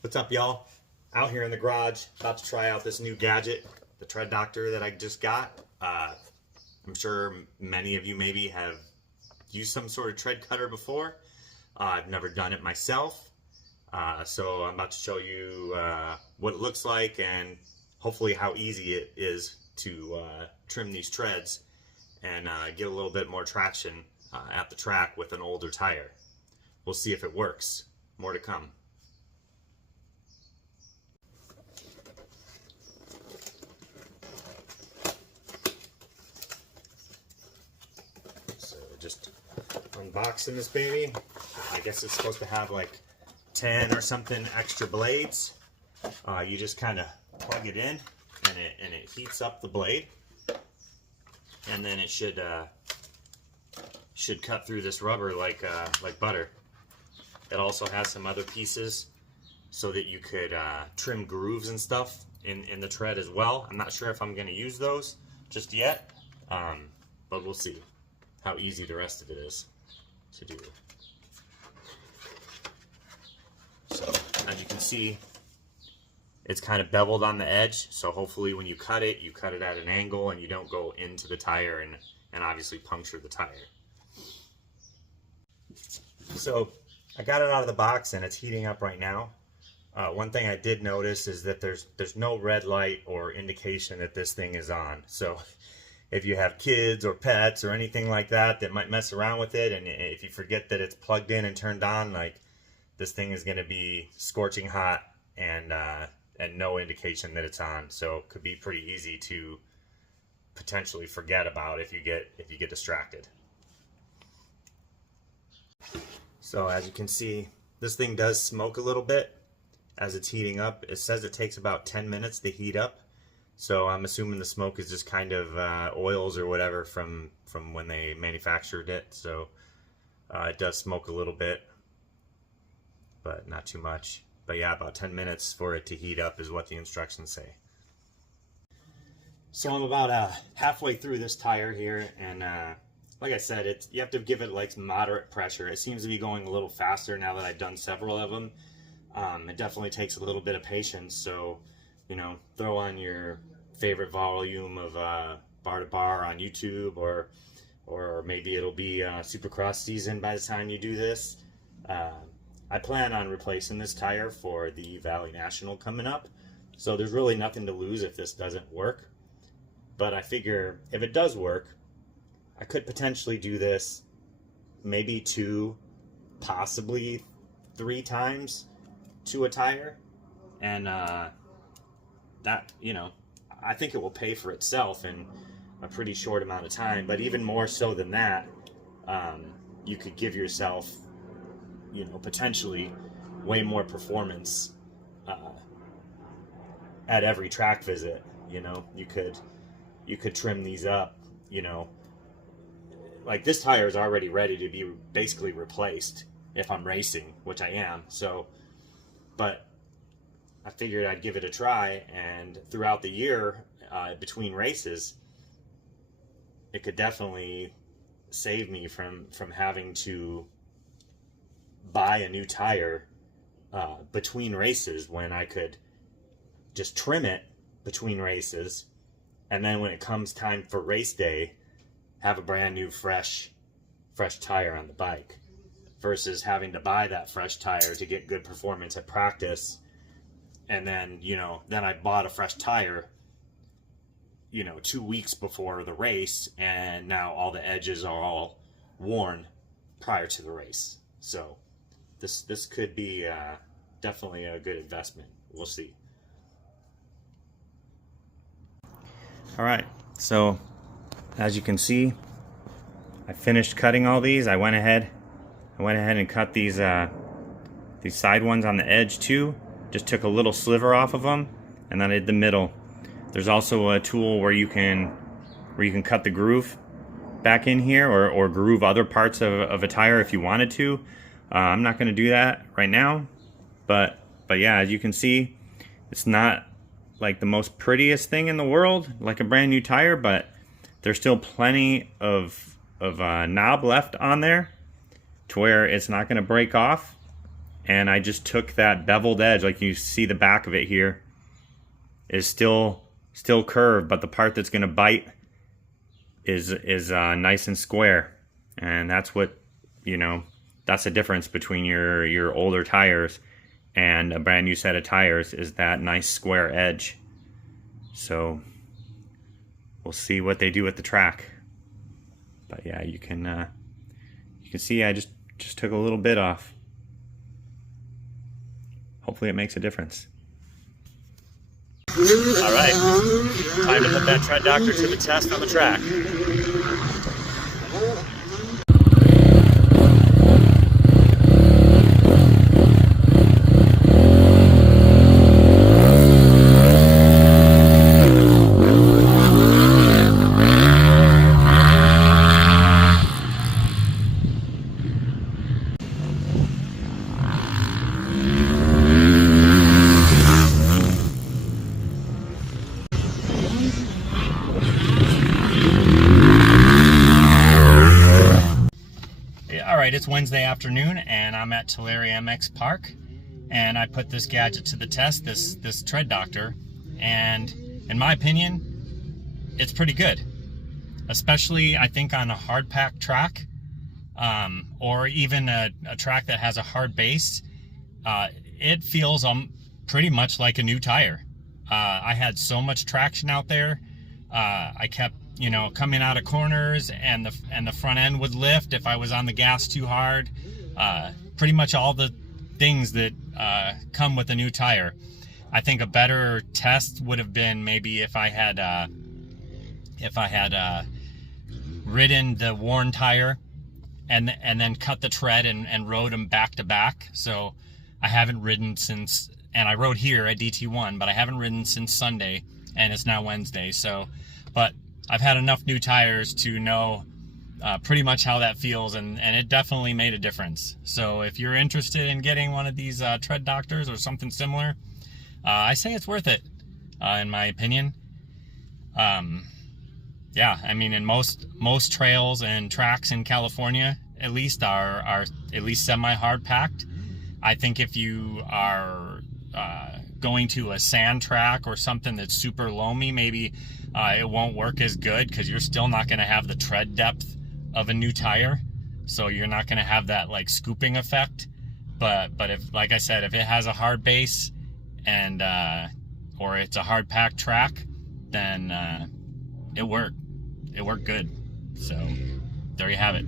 What's up, y'all? Out here in the garage, about to try out this new gadget, the Tread Doctor that I just got. I'm sure many of you maybe have used some sort of tread cutter before. I've never done it myself. So I'm about to show you what it looks like and hopefully how easy it is to trim these treads and get a little bit more traction at the track with an older tire. We'll see if it works. More to come. Just unboxing this baby. I guess it's supposed to have like 10 or something extra blades. You just kind of plug it in and it heats up the blade, and then it should cut through this rubber like butter. It also has some other pieces so that you could trim grooves and stuff in the tread as well. I'm not sure if I'm going to use those just yet, but we'll see how easy the rest of it is to do. So as you can see, it's kind of beveled on the edge, so hopefully when you cut it at an angle and you don't go into the tire and obviously puncture the tire. So I got it out of the box and it's heating up right now. One thing I did notice is that there's no red light or indication that this thing is on. So if you have kids or pets or anything like that that might mess around with it, and if you forget that it's plugged in and turned on, like, this thing is going to be scorching hot and no indication that it's on. So it could be pretty easy to potentially forget about if you get distracted. So as you can see, this thing does smoke a little bit as it's heating up. It says it takes about 10 minutes to heat up. So I'm assuming the smoke is just kind of oils or whatever from when they manufactured it. So it does smoke a little bit, but not too much. But yeah, about 10 minutes for it to heat up is what the instructions say. So I'm about halfway through this tire here, and like I said, you have to give it like moderate pressure. It seems to be going a little faster now that I've done several of them. It definitely takes a little bit of patience, so you know, throw on your favorite volume of bar to bar on YouTube, or maybe it'll be Supercross season by the time you do this. I plan on replacing this tire for the Valley National coming up, so there's really nothing to lose if this doesn't work. But I figure if it does work, I could potentially do this maybe 2, possibly 3 times to a tire, and that, you know, I think it will pay for itself in a pretty short amount of time. But even more so than that, you could give yourself, you know, potentially way more performance at every track visit. You know, you could trim these up, you know, like this tire is already ready to be basically replaced if I'm racing, which I am. So, but I figured I'd give it a try, and throughout the year, between races, it could definitely save me from having to buy a new tire between races, when I could just trim it between races, and then when it comes time for race day, have a brand new fresh tire on the bike, versus having to buy that fresh tire to get good performance at practice. And then, you know, then I bought a fresh tire, you know, 2 weeks before the race, and now all the edges are all worn prior to the race. So this could be definitely a good investment. We'll see. All right, so as you can see, I finished cutting all these. I went ahead and cut these side ones on the edge too. Just took a little sliver off of them, and then I did the middle. There's also a tool where you can cut the groove back in here, or groove other parts of a tire if you wanted to. I'm not going to do that right now, but yeah, as you can see, it's not like the most prettiest thing in the world, like a brand new tire, but there's still plenty of knob left on there to where it's not going to break off. and I just took that beveled edge, like you see the back of it here, is still curved, but the part that's going to bite is nice and square. And that's what, you know, that's the difference between your older tires and a brand new set of tires, is that nice square edge. So we'll see what they do with the track. But yeah, you can see I just took a little bit off. Hopefully it makes a difference. All right, time to put that Tread Doctor to the test on the track. It's Wednesday afternoon and I'm at Tulare MX Park, and I put this gadget to the test, this Tread Doctor, and in my opinion, it's pretty good. Especially I think on a hard pack track, or even a track that has a hard base. It feels pretty much like a new tire. I had so much traction out there. I kept, you know, coming out of corners, and the front end would lift if I was on the gas too hard. Pretty much all the things that come with a new tire. I think a better test would have been maybe if I had ridden the worn tire and then cut the tread and rode them back to back. So I haven't ridden since, and I rode here at DT1, but I haven't ridden since Sunday, and it's now Wednesday. So, but I've had enough new tires to know pretty much how that feels, and it definitely made a difference. So if you're interested in getting one of these Tread Doctors or something similar, I say it's worth it, in my opinion. Yeah, I mean, in most trails and tracks in California, at least, are at least semi-hard packed. I think if you are going to a sand track or something that's super loamy, maybe it won't work as good, because you're still not going to have the tread depth of a new tire, so you're not going to have that like scooping effect. But if, like I said, if it has a hard base and or it's a hard packed track, then it worked good. So there you have it.